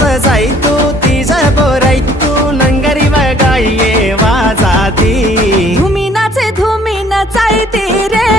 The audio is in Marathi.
सजाई तू तिज बोराई तू नंगरी बगाई ये वाजाती. धुमी नाचे धुमी नचाई रे.